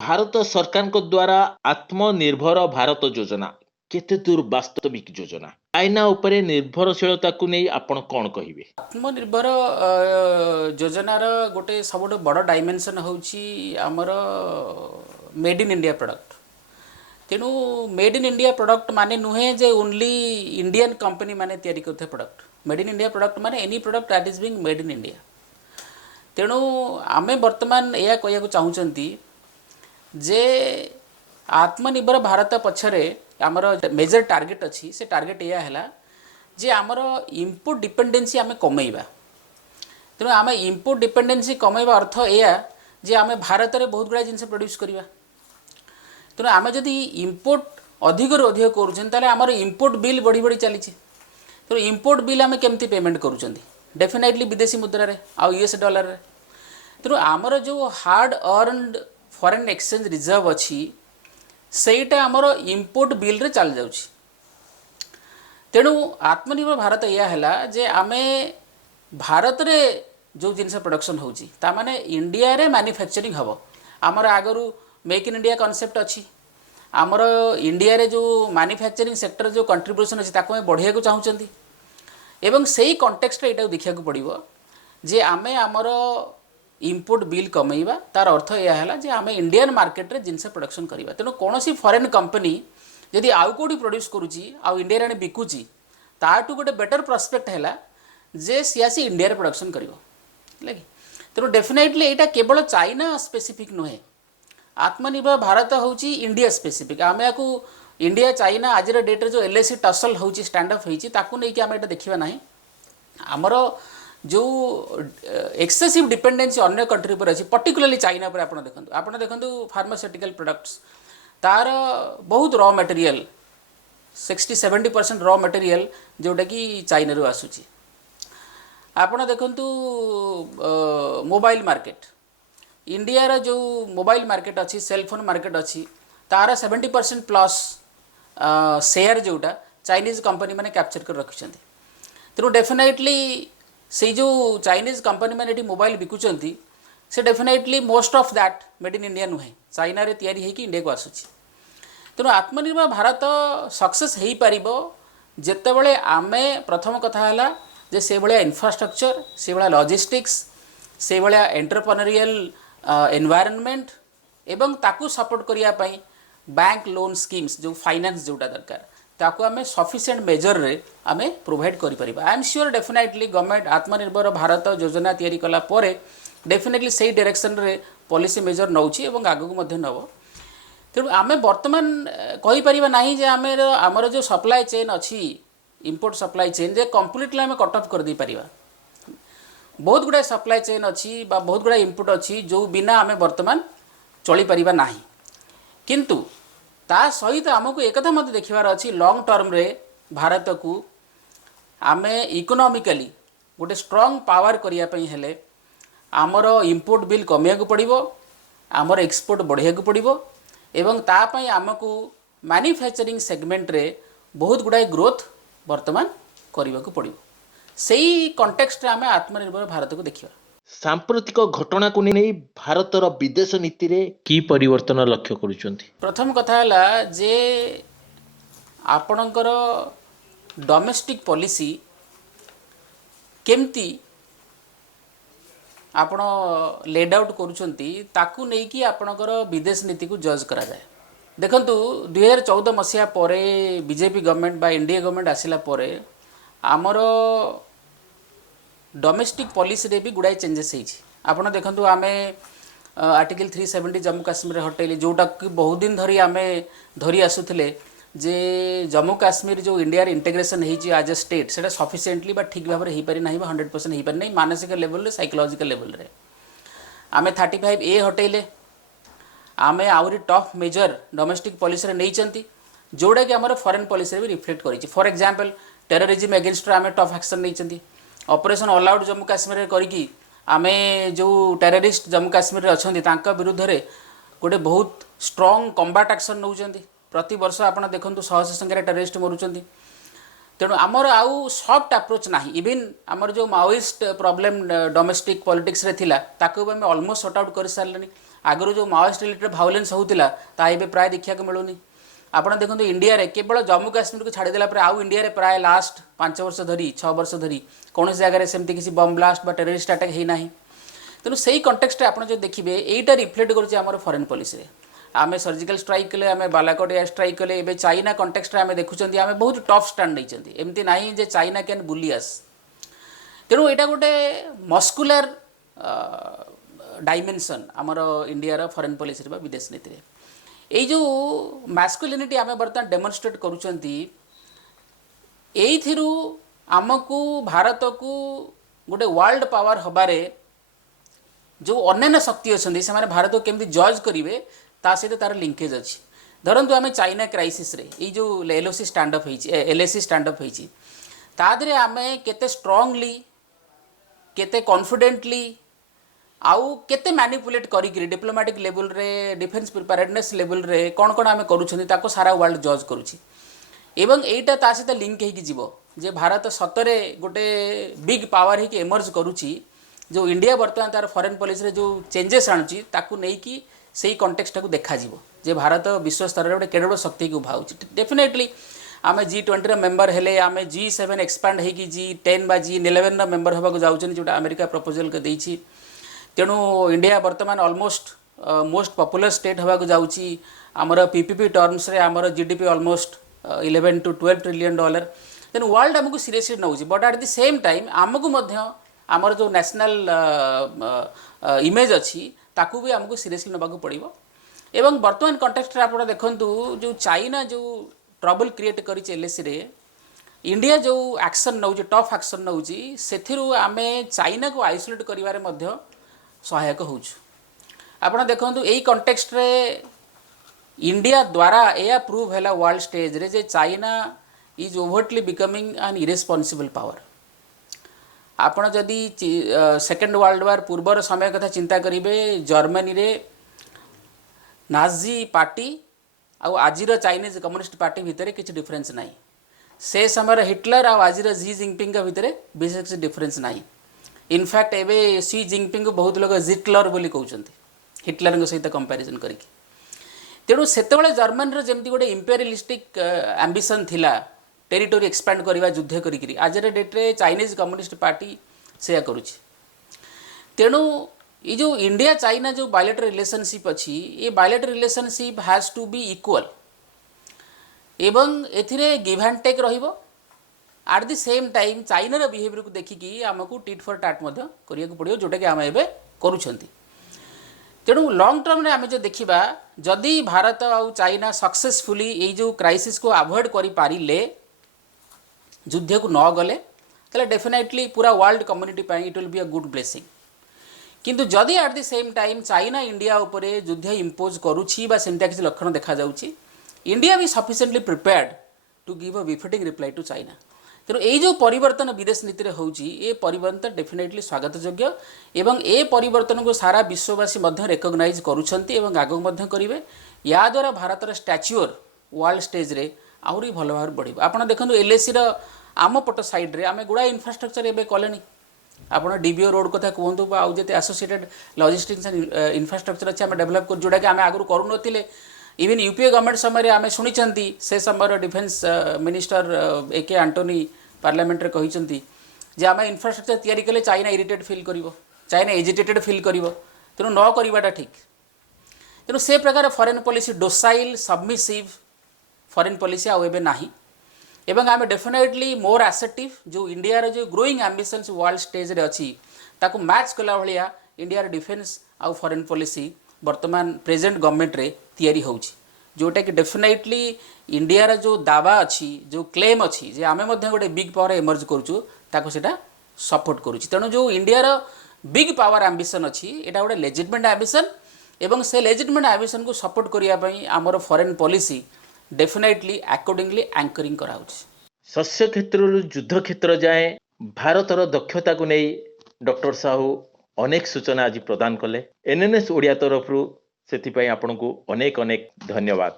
भारत सरकार द्वारा आत्मनिर्भर भारत योजना केते दूर वास्तविक योजना चाइना उपरे निर्भरशीलता को नहीं आपण कौन कहिबे? आत्मनिर्भर योजनार गोटे सब बड़ डायमेंशन होची आमर मेड इन इंडिया प्रोडक्ट। तेणु मेड इन इंडिया प्रोडक्ट माने नुहे जे ओनली इंडियन कंपनी माने तैयारी करते product. Made in India product माने any product that is being made in India. तेणु आमे वर्तमान या कहया चाहूँगी जे आत्मनिर्भर भारत पछरे आमर मेजर टार्गेट अच्छी से टार्गेट या है जे आमर इनपुट डिपेंडेंसी आमे कमेबा। तेणु आम इनपुट डिपेंडेंसी कमेबा अर्थ या जे आमे भारत में बहुत गुड़ा जिनस प्रोड्यूस करवा। तेणु आम जदि इनपुट अधिक अधिक करें आमर इनपुट बिल बढ़ी बढ़ी चली। तेणु इनपुट बिल आम केमती पेमेंट करूँ डेफिनेटली विदेशी मुद्रा आउ यूएस डॉलर रे। तेणु आमर जो hard earned foreign exchange reserve अच्छी सेटा आमर इनपुट बिल रे चल जाउछि। तेणु आत्मनिर्भर भारत या है जे आमे भारत रे जो जिनस प्रोडक्शन होची ता माने इंडिया रे मैन्युफैक्चरिंग हबो। आमर आगरु मेक इन इंडिया कॉन्सेप्ट अच्छी आमर इंडिया रे जो मैन्युफैक्चरिंग सेक्टर जो कंट्रीब्यूशन अच्छी ताको बढ़िया को चाहूँगी एवं सही कॉन्टेक्स्ट रे एटा देखा पड़ो जे आमे आमर इनपुट बिल कमेबा। तार अर्थ यह है जे आमे इंडियन मार्केट रे जिनस प्रोडक्शन करवा। तेणु कौन फॉरेन कंपनी जदि आउ कोडी प्रोड्यूस करुची आउ इंडिया रे बिकुची ताटू गोटे बेटर प्रोस्पेक्ट है जे सी आसी इंडिया रे प्रोडक्शन करिवो है कि। तेणु डेफिनेटली यहाँ केवल चाइना स्पेसिफिक नुहे आत्मनिर्भर भारत होची इंडिया स्पेसिफिक। आम या इंडिया चाइना आज डेट रे जो एलएसी टसल होची स्टैंड अप होची ताकू नहीं कि आम एटा देखिबा नाही। आमर जो एक्सेसिव डिपेंडेंसी अन्य कंट्री पर अच्छी पर्टिकुलरली चाइना पर आप देखु फार्मास्यूटिकल प्रोडक्ट्स तार बहुत रॉ मटेरियल 60-70% रॉ मटेरियल जोटा कि चाइना रू आसूची। आपड़ देखु मोबाइल मार्केट इंडिया रा जो मोबाइल मार्केट अच्छी सेलफोन मार्केट अच्छी तार 70% प्लस शेयर जोटा चाइनीज कंपनी मैंने कैप्चर कर रखिंट। तेणु डेफिनेटली से जो चाइनीज कंपनी मैंने ये मोबाइल बिकुचंती से definitely most of that made in India नुहे चाइना रे तैयारी होगी इंडिया को आसूची। तेणु आत्मनिर्भर भारत सक्सेस हो पार जितेबले आमे प्रथम कथा है जे से भाया इंफ्रास्ट्रक्चर से भाया लॉजिस्टिक्स से भाया एंटरप्रेन्योरियल एनवायरनमेंट एवं ताकू सपोर्ट करने बैंक लोन स्कीम्स जो फाइनेंस जोटा दरकार ताकू आमे सफिशिएंट मेजर रे आमे प्रोवाइड करि परिबा। I am sure definitely government Atmanirbhar Bharat योजना तैयारी कला परे डेफिनेटली सही डायरेक्शन रे पॉलिसी मेजर नौची एवं आगु मध्य नब। तेणु आमे वर्तमान कहि परिबा नाही जे आमर जो सप्लाई चेन अच्छी इंपोर्ट सप्लाई चेन जे कंप्लीटली आमे कट ऑफ कर दी परिबा। बहुत गुड़ा सप्लाई चेन अच्छी बा बहुत गुड़ा इनपुट अच्छी जो बिना आमे वर्तमान चली परिबा नाही। किंतु ता सहित आमको एक मत देखार अच्छी लॉन्ग टर्म रे भारत को आमे इकोनॉमिकली गोटे स्ट्रॉन्ग पावर करने हेले आमर इंपोर्ट बिल कमिया को पड़ो आमर एक्सपोर्ट बढ़िया को पड़ो एवं तापाई आमको मैन्युफैक्चरिंग सेगमेंट रे बहुत गुड़ाए ग्रोथ वर्तमान करने को पड़ो। सही कॉन्टेक्स्ट रे आमे आत्मनिर्भर भारत को देखिबा। सांप्रतिक घटना को नहीं भारतर विदेश नीति रे की परिवर्तन लक्ष्य करूछंती? प्रथम कथा है जे आपणकर डोमेस्टिक पॉलिसी केमती आपण लेड आउट करूछंती ताकू नहीं कि आपणकर विदेश नीति को जज करा जाए। देखंतु 2014 मसीहा परे बीजेपी गवर्नमेंट बा एनडीए गवर्नमेंट आसिला परे आमर डोमेस्टिक पॉलिसी रे भी गुड़ाई चेंजेस होती। आपड़ देखु आम आर्टिकल 370 जम्मू काश्मीर हटेले जोटा कि बहुत दिन धरी आम धरी आसुले जे जम्मू काश्मीर जो इंडिया इंटेग्रेशन होती आज ए स्टेट से सफिशिएंटली बा ठीक भाव में हो पारि ना 100% हो पारि ना मानसिक लेवल रे साइकोलॉजिकल लेवल रे आम 35A हटेले आम आहरी टफ मेजर डोमेस्टिक पॉलिसी नहीं जोड़ा कि आम फॉरेन पॉलिसी भी रिफ्लेक्ट करी। फॉर एग्जांपल टेररिज्म एगेंस्ट आम टफ एक्शन नहीं operation all out Jammu Kashmir करी आमे जो टेररिस्ट जम्मू काश्मीर अच्छा विरुद्ध रे गोटे बहुत स्ट्रॉन्ग कम्बाट एक्शन नौ प्रति वर्ष आप देखो शह संख्यार टेररिस्ट मरुंच। तेणु आमर आउ सफ्ट अप्रोच ना इवन आमर जो माओइस्ट प्रॉब्लम डोमेस्टिक पॉलिटिक्स रे थिला ताको भी आम ऑलमोस्ट सॉर्ट आउट कर सारे आगु जो माओवाइस्ट रिलेटेड भायोलेंस होता ता एबे प्राय देखा मिलूनी। आप देखो इंडिया रे केवल जम्मू काश्मीर को छाड़देला आउ इंडिया रे प्राय लास्ट 5 वर्ष धरी 6 वर्ष धरी कौन जगह सेमती किसी बम ब्लास्ट बा टेररिस्ट अटैक है ना। तेणु से कंटेक्स्ट आप जो देखिए यहीटा रिफ्लेक्ट कर फॉरेन पॉलिसी रे आम सर्जिकल स्ट्राइक कले आम बालाकोट एयर स्ट्राइक कले एबे चाइना कंटेक्स्ट आम देखुं आम बहुत टफ स्टाण्ड नहीं एमती ना जे चाइना कैन बुली आस। तेणु यहाँ गोटे मस्कुलर डायमेंशन आमर इंडिया फॉरेन पॉलिसी विदेश नीति रे ये जो मैस्कुलिनिटी आम बर्तमान डेमोन्स्ट्रेट करुँच आमको भारत को गोटे वर्ल्ड पावर हबारे जो अन्य शक्ति अच्छे से भारत को केमती जज करेंगे ता सहित तार लिंकेज अच्छी। धरतु आम चाइना क्राइसिस रे ये जो एलओसी स्टैंडअप एलएसी स्टैंडअप होती आम केते स्ट्रांगली केते कॉन्फिडेंटली आउ केते मैनिपुलेट करी डिप्लोमेटिक लेवल रे डिफेंस प्रिपेयर्डनेस लेवल रे कौन कौन आम करूँ सारा वर्ल्ड जज करुँची एवं एटा ता सहित लिंक होगी जीव जे भारत सतरे गोटे बिग पावर होगी एमर्ज करुँची जो इंडिया बर्तमान तार फॉरेन पॉलिसी रे जो चेंजेस आणुची ताकू नेकी सेही कॉन्टेक्स्ट को देखा जीवो जे भारत विश्व स्तर रे गोटे केडे बड़ शक्ति को उभाउची। डेफिनेटली आम G20 मेंबर हेले आम G7 एक्सपांड होगी G10 बा G11 मेंबर होगा जाऊँ जोटा अमेरिका प्रपोजल के देछि। तेणु इंडिया बर्तमान ऑलमोस्ट मोस्ट पॉपुलर स्टेट होगा जाऊँगी आमर PPP टर्म्स रे आमर GDP almost 11 to 12 trillion dollar. तेणु वर्ल्ड आमको सीरियसली नौची but at the same time आमको मध्य आमर जो नेशनल इमेज अच्छी ताकू भी आमको सीरियसली नबाक पड़ो। एवं बर्तमान कंटेक्स्ट आप देखु जो चाइना जो ट्रबल क्रिएट कर एलएसी रे इंडिया जो एक्शन नौ टफ एक्शन नौ से आम चाइना को आइसोलेट करिवारे मध्य सहायक हो। आप देखु यही कंटेक्स्ट रे इंडिया द्वारा यह प्रूव है वर्ल्ड स्टेज रे जे China is overtly becoming an irresponsible power. आपड़ जदि सेकेंड वर्ल्ड वार पूर्वर समय कथा चिंता करेंगे जर्मनी रे नाजी पार्टी आउ आजिर चाइनीज कम्युनिस्ट पार्टी भितर किसी डिफरेंस ना से समय हिटलर आउ आजिर जी जिनपिंग भितर विशेष डिफरेंस ना। इनफैक्ट एबे सी जिनपिंग को बहुत लोग जिटलर बोली कहते हिटलर सहित कंपैरिजन करके। तेणु सेतेबेले जर्मनी जमती गोटे इंपेरियलिस्टिक एम्बिशन थिला टेरिटोरी एक्सपैंड करवा युद्ध करी आज डेट्रे चाइनीज कम्युनिस्ट पार्टी से करुँच। तेणु ये जो इंडिया चाइना जो बायलेटरल रिलेशनशिप अच्छी ये bilateral relationship has to be equal एवं एथिरे गिव एंड टेक रहिबो। एट द सेम टाइम चाइनार बिहेवियर को देखिकी आमको टिट फॉर टाट करिया पड़ो जोटा कि आम एबे करूछंती। तेणु लॉन्ग टर्म रे आम जो देखा जदि भारत आउ चाइना सक्सेसफुली ये जो क्राइसिस को अवॉइड करि पारिले युद्ध को न गले ताले डेफिनेटली पूरा world community it will be a good blessing. किंतु जदि at the same time China India उपरे युद्ध इम्पोज करुछि बा सेमता किसी लक्षण देखा जाउछि इंडिया भी sufficiently prepared to give a befitting reply to China. तेणु ये जो परिवर्तन विदेश नीति रे होउछि ये परिवर्तन डेफिनेटली स्वागत योग्य एवं ए परिवर्तन को सारा विश्ववासी मध्य रेकग्नाइज करुछंती एवं आगक मध्य करिवे। या द्वारा भारतर स्टैच्यूर वर्ल्ड स्टेज रे आहुरी भल भाव बढ़िबो। आपण देखंतु एलएसी रो आम पट साइड रे आम गुड़ा इन्फ्रास्ट्रक्चर एबे कलेनी आप डीबीओ रोड कथा कहतु आउ जते एसोसिएटेड लॉजिस्टिक्स एंड इन्फ्रास्ट्रक्चर अच्छे आम डेभलप कर जोटा कि आम आगु करूँ इवन यूपीए गवर्नमेंट समय आम शुणी से समय defence minister AK Antony parliament रे कहिसंती जे आम इन्फ्रास्ट्रक्चर तैयारी कले चाइना इरिटेट फील करिवो चाइना एजिटेटेड फील करिवो तेणु न करिवाटा ठीक। तेणु से प्रकार foreign policy docile submissive foreign policy आउ एबे नाही एवं आम डेफिनेटली मोर एसेटिव जो इंडिया रो जो ग्रोइंग एम्बिशंस वर्ल्ड स्टेज रे अच्छी ताकू मैच कला भलिया इंडिया रो डिफेन्स आउ फॉरेन पॉलिसी वर्तमान प्रेजेंट गवर्नमेंट रे तैयारी होउची जोटा कि डेफिनेटली इंडिया रो जो दावा अच्छी जो क्लेम अच्छी जे आमे मध्य गोटे बिग पावर एमर्ज करूछु ताको सेटा सपोर्ट करूची। तेणु जो इंडिया रो बिग पावर एम्बिशन अच्छी एटा गोटे लेजिटमेट एम्बिशन एवं से लेजिटमेट एम्बिशन को सपोर्ट करिया पई हमर foreign policy definitely accordingly anchoring कराउछि। शस्य क्षेत्र युद्ध क्षेत्र जाए भारतर दक्षता को नहीं डॉक्टर साहू अनेक सूचना आज प्रदान कले। NNS ओडिया तरफ से आपको अनेक अनेक धन्यवाद।